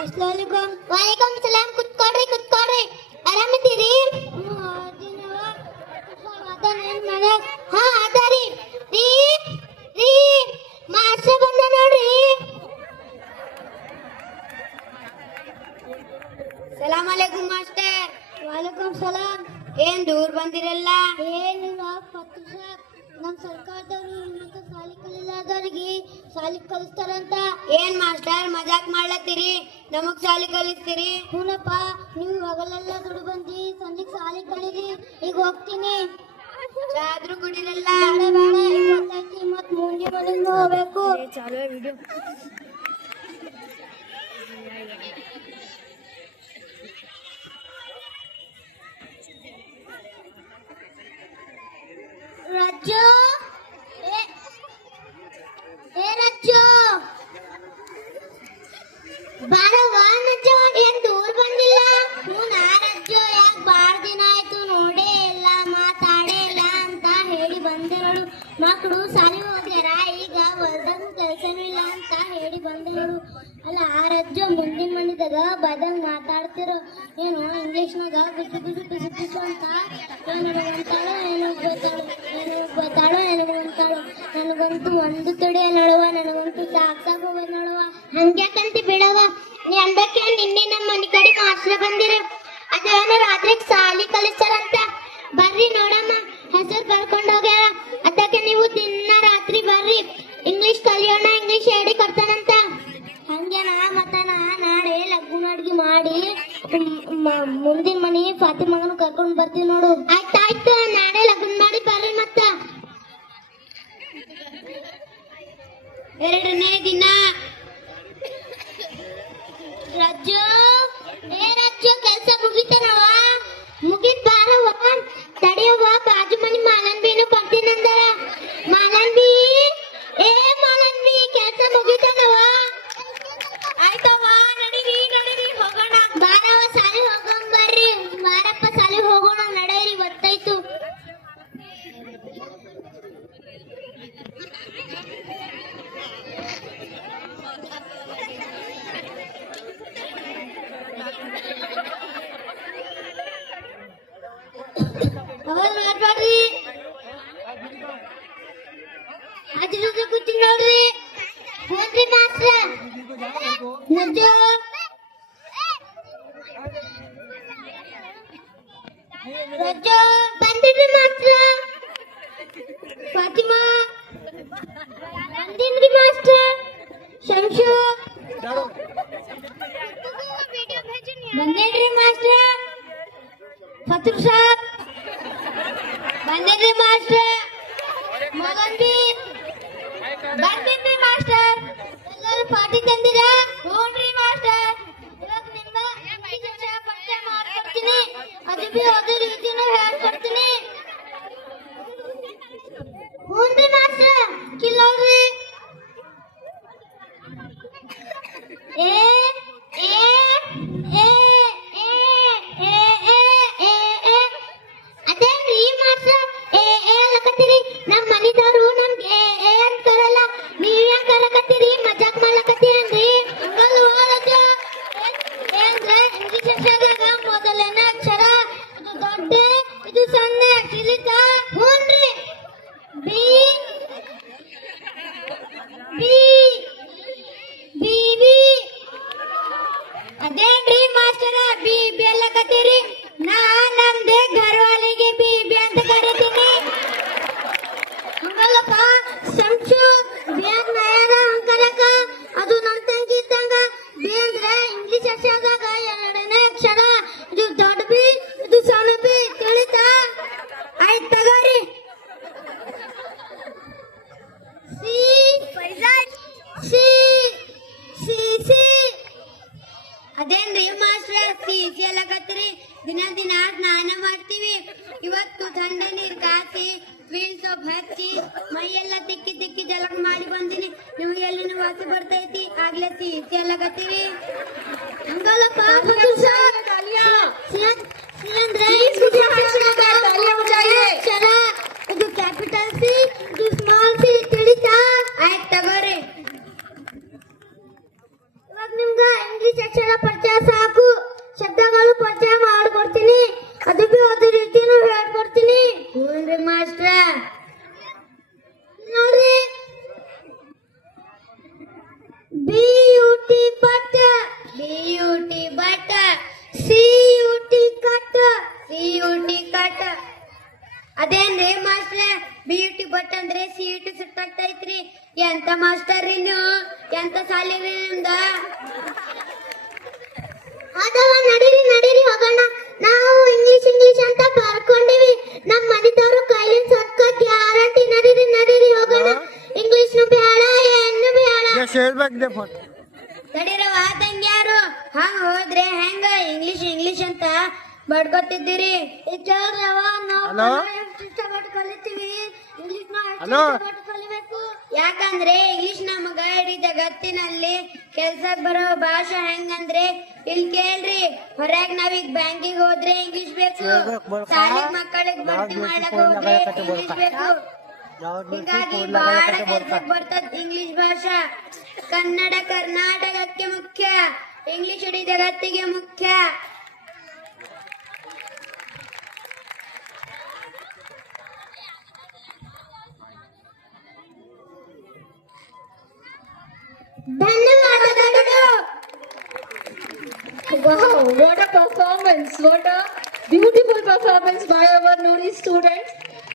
अस्सलामुअलैकुम। वालेकुम सलाम। कुत्कोड्री आरामिದ್ದೀರಿ? ಹಾ ಅದಾರಿ ರೀ ರೀ ಮಾಸ್ಟರ್ ಬಂದ ನೋಡ್ರಿ. ಸಲಾಮ್ ಅಲೈಕುಂ ಮಾಸ್ಟರ್. ವಾಲೇಕುಂ ಸಲಾಮ್. ಏನ್ ದೂರ ಬಂದಿರಲ್ಲ? ಏನಿಲ್ಲ ಪತ್ರ ನಮ್ ಸರ್ಕಾರದವರು ಮತ್ತೆ ಸಾಲಿ ಕಲಿಲಾದವ್ರಿಗೆ ಸಾಲಿ ಕಲಿಸ್ತಾರಂತ. ಏನ್ ಮಾಸ್ಟರ್ ಮಜಾಕ್ ಮಾಡ್ಲತ್ತೀರಿ? ನಮಗ್ ಸಾಲಿ ಕಲಿಸ್ತೀರಿ? ಹೂನಪ್ಪ, ನೀವು ಹಗಲೆಲ್ಲ ದುಡ್ಡು ಬಂದಿ ಸಂಜೆಗ್ ಸಾಲಿ ಕಲೀರಿ. ಈಗ ಹೋಗ್ತೀನಿ. ಚಾದ್ರೂ ಕುಡಿರಲ್ಲ? ಬೇಡ ಇವತ್ತೈತಿ ಮತ್ ಮುಂಜಿ ಮನೆಯಿಂದ ಹೋಗ್ಬೇಕು. ಚಾಲೋ ವಿಡಿಯೋ. ರಜ್ಜು ರಜ್ಜು ಬಾರವ್ವ. ರಜ್ಜು ಏನ್ ದೂರ ಬಂದಿಲ್ಲ? ನಾ ರಜ್ಜು ಯಾಕೆ ಬಾಳ ದಿನ ಆಯ್ತು ನೋಡೇ ಇಲ್ಲ ಮಾತಾಡೇ ಇಲ್ಲ ಅಂತ ಹೇಳಿ ಬಂದೆ ನೋಡು. ಮಕ್ಕಳು ಸಾಲಿ ಹೋಗ್ಯಾರ, ಈಗ ಹೊಲ್ದಾಗ ಕೆಲಸನೂ ಇಲ್ಲ ಅಂತ ಹೇಳಿ ಬಂದೆ ನೋಡು. ಅಲ್ಲ ಆ ರಜ್ಜು ಮುಂದಿನ ಮನಿದಾಗ ಬದಂಗ್ ಮಾತಾಡ್ತಿರೋ ಏನು ಇಂಗ್ಲಿಷ್ನಾಗ ಬಿಸು ಬಿಸು ಬಿಸು ಬಿಸು ಅಂತ ಅಂತಾಳೋ ಏನೋ ಗೊತ್ತಾಳೋ ಅಂತಾಳೋ. ನನಗಂತೂ ಒಂದು ತೊಡೆ ನೋಡುವ, ನನಗಂತೂ ಸಾಕಾಗೋಗ ನೋಡುವ. ಹಂಗ್ಯಾಕಂತ ಬಿಡವ, ನೀ ಅಂದಕ್ಕೆ ನಿನ್ನೆ ನಮ್ಮ ಮನೆ ಕಡೆ ಮಾಸ್ಟರ್ ಬಂದಿರ, ಅದೇನೋ ರಾತ್ರಿ ಸಾಲಿ ಕಲಿಸ್ತಾರಂತ. ಬರ್ರಿ ನೋಡಮ್ಮ, ಹೆಸರು ಬರ್ಕೊಂಡು ಹೋಗ್ಯಾರ. ಅದಕ್ಕೆ ನೀವು ದಿನ ರಾತ್ರಿ ಬರ್ರಿ, ಇಂಗ್ಲಿಷ್ ಕಲಿಯೋಣ, ಇಂಗ್ಲಿಷ್ ಹೇಳಿ ಕೊಡ್ತಾನಂತ. ಹಂಗೇನ ಮತ್ತ ನಾಳೆ ಲಗ್ನ ಅಡ್ಗಿ ಮಾಡಿ ಮುಂದಿನ ಮನೆ ಫಾತಿಮಗನ ಕರ್ಕೊಂಡ್ ಬರ್ತೀವಿ ನೋಡು. ಆಯ್ತಾಯ್ತು, ನಾಳೆ ಲಗ್ನ ಮಾಡಿ ಬರ್ರಿ. ಮತ್ತ ಎರಡನೇ ದಿನ ರಜ್ಜು ರಜ್ಜು ಕೆಲಸ ಮುಗಿತನವ? ಮುಗಿತ್ ಬಾರವ್ವ. ತಡೆಯವ್ವ, ಬಾಜು ಮನಿ ಮಾಲನ್ಬಿನು ಬರ್ತೀನಂದಾರ. ಮಾಲನ್ಬಿ ಏ ಮಾಲನ್ಬಿ, ಕೆಲಸ ಮುಗಿತನವ? ಆಯ್ತವ್ವ, ನಡೀರಿ ಹೋಗೋಣ. ಬಾರವ್ವ, ಸಾಲಿ ಹೋಗೋಣ ಬರ್ರಿ. ಬಾರಪ್ಪ, ಸಾಲಿ ಹೋಗೋಣ, ನಡೆಯಿರಿ, ಗೊತ್ತಾಯ್ತು. ಮಾಡ್ಬೇಡ್ರಿ, ಅದ್ರ ಕೂತಿ ನೋಡ್ರಿ. ಹೋಗ್ರಿ ಮಾಸ್ತ್ರ. ರಜ್ಜು ರಜ್ಜು ಬಂದಿದ್ರಿ ಮಾಸ್ತ್ರ. ಫಾತಿಮಾ ಬಂದಿನ್ರಿ ಮಾಸ್ತ್ರ. ಶಂಶು ಬಂದೇನ್ರಿ ಮಾಸ್ತ್ರ. ಫತುರ್ ಸಾಬ್ ಬಂದಿನ್ರಿ ಮಾಸ್ತ್ರ. ಮಗನ್ಬಿ ಬಂದಿನ್ರಿ ಮಾಸ್ಟರ್. ಎಲ್ಲರೂ ಪಾರ್ಟಿ ತಂದಿರ? ಹ್ಞೂನ್ರಿ ಮಾಸ್ಟರ್. ಇವಾಗ ನಿಮ್ಮ ಪರಿಚಯ ಮಾಡ್ಕೊಡ್ತೀನಿ, ಅದು ಬಿ ಅದೇ ರೀತಿನೂ ಹೇಳ್ಕೊಡ್ತೀನಿ. ಹ್ಞೂನ್ರಿ ಮಾಸ್ಟರ್. ಕಿಲ್ಲೋಡ್ರಿ. ಏ ಏ ಏ ಏ ಏ ಏ ಏ ಅದೇನ್ರಿ ಮಾಸ್ಟರ್ ಏ ಏ ಅಲ್ಲಕತ್ತೀರಿ? ನಮ್ಮ ಮನಿದವರು ನಮ್ಗೆ ಏ ಏ ಅಂತಾರಲ್ಲ, ನೀವ್ ಯಾಕೆ ಅಲ್ಲಕತ್ತೀರಿ? ಮಜಾಕ್ ಮಾಡ್ಲಕತ್ತೀರೇನ್ರಿ? ಏನ್ರ ಇಂಗ್ಲಿಷ್ ಅಕ್ಷರದಾಗ ಮೊದಲನೇ ಅಕ್ಷರ ಇದು ದೊಡ್ಡ, ಇದು ಸಣ್ಣ ತಿಳಿತಾ? ಹ್ಞೂನ್ರಿ. ಬಿ ಬಿ ಬಿ ಬಿ ಅದೇನ್ರಿ ಮಾಸ್ಟರ ಬಿ ಬಿ ಅಲ್ಲಕತ್ತೀರಿ? ನಮ್ದೇ ಘರ್ವಾಲಿಗೆ ಬಿ ಬಿ ಅಂತ ಕರೀತೀನಿ. ಹಂಗಲ್ಲಪ್ಪ ಶಂಶು, ಬ್ಯಾಗ್ ನಯನ ಅಂಕಲಕ, ಅದು ನನ್ ತಂಗಿ ಇದ್ದಂಗ. ಬಿ ಅಂದ್ರೆ ಇಂಗ್ಲಿಷ್ ಅಕ್ಷರದಾಗ ಎರಡನೇ ಅಕ್ಷರ, ಇದು ದೊಡ್ಡ ಬಿ, ಇದು ಸಣ್ಣ ಬಿ, ತಿಳಿತಾ? ಆಯ್ತು ತಗೋರಿ. ಸಿ ಸಿ ಸಿ ಸಿ ಅದೇನ್ರಿ ಮಾಸ್ಟರ್ ಸಿ ಸಿ ಅಲ್ಲಕತ್ತೀರಿ? ದಿನ ಸ್ನಾನ ಮಾಡ್ತೀವಿ. ಇವತ್ತು ಥಂಡ ನೀರ್ ಕಾಸಿ ವೀಲ್ ಸೋಪ್ ಹಚ್ಚಿ ಮೈಯೆಲ್ಲ ತಿಕ್ಕಿ ಜಲಕ ಮಾಡಿ ಬಂದಿನಿ. ನೀವು ಎಲ್ಲಿನ ವಾಸಿ ಬರ್ತೈತಿ, ಆಗ್ಲೇ ಸಿ ಸಿ ಅಲ್ಲಕತ್ತೀರಿ? ಹಂಗಲ್ಲಪ್ಪ ಸಿ ಅಂದ್ರೆ ತೆಗ್ದೆ ಫೋನ್. ತಡೀರವ ತಂಗ್ಯಾರು ಹಂಗ ಹೋದ್ರೆ ಹೆಂಗ ಇಂಗ್ಲಿಷ್ ಇಂಗ್ಲಿಷ್ ಅಂತ ಬಡ್ಕೊತಿದ್ದೀರಿ ಹಲೋ ಇಷ್ಟಪಟ್ಟು ಕಲಿತೀವಿ ಇಂಗ್ಲಿಷ್ ಹಲೋ ಕಲಿಬೇಕು ಯಾಕಂದ್ರೆ ಇಂಗ್ಲಿಷ್ ನಮಗ ಇಡೀ ಜಗತ್ತಿನಲ್ಲಿ ಕೆಲ್ಸಕ್ ಬರೋ ಭಾಷೆ ಹೆಂಗಂದ್ರೆ ಇಲ್ಲಿ ಕೇಳ್ರಿ ಹೊರಗ್ ನಾವೀಗ ಬ್ಯಾಂಕಿಗೆ ಹೋದ್ರೆ ಇಂಗ್ಲಿಷ್ ಬೇಕು ಶಾಲೆಗ್ ಮಕ್ಕಳಿಗೆ ಭರ್ತಿ ಮಾಡಕ್ ಹೋದ್ರೆ ಇಂಗ್ಲಿಷ್ ಬೇಕು ಹೀಗಾಗಿ ಬಹಳ ಕೆಲ್ಸಕ್ ಬರ್ತದ ಇಂಗ್ಲಿಷ್ ಭಾಷಾ ಕನ್ನಡ ಕರ್ನಾಟಕಕ್ಕೆ ಮುಖ್ಯ ಇಂಗ್ಲಿಷ್ ಇಡೀ ಜಗತ್ತಿಗೆ ಮುಖ್ಯ ಧನ್ಯವಾದಗಳು Wow, what a performance! What a beautiful performance by our Nuri students.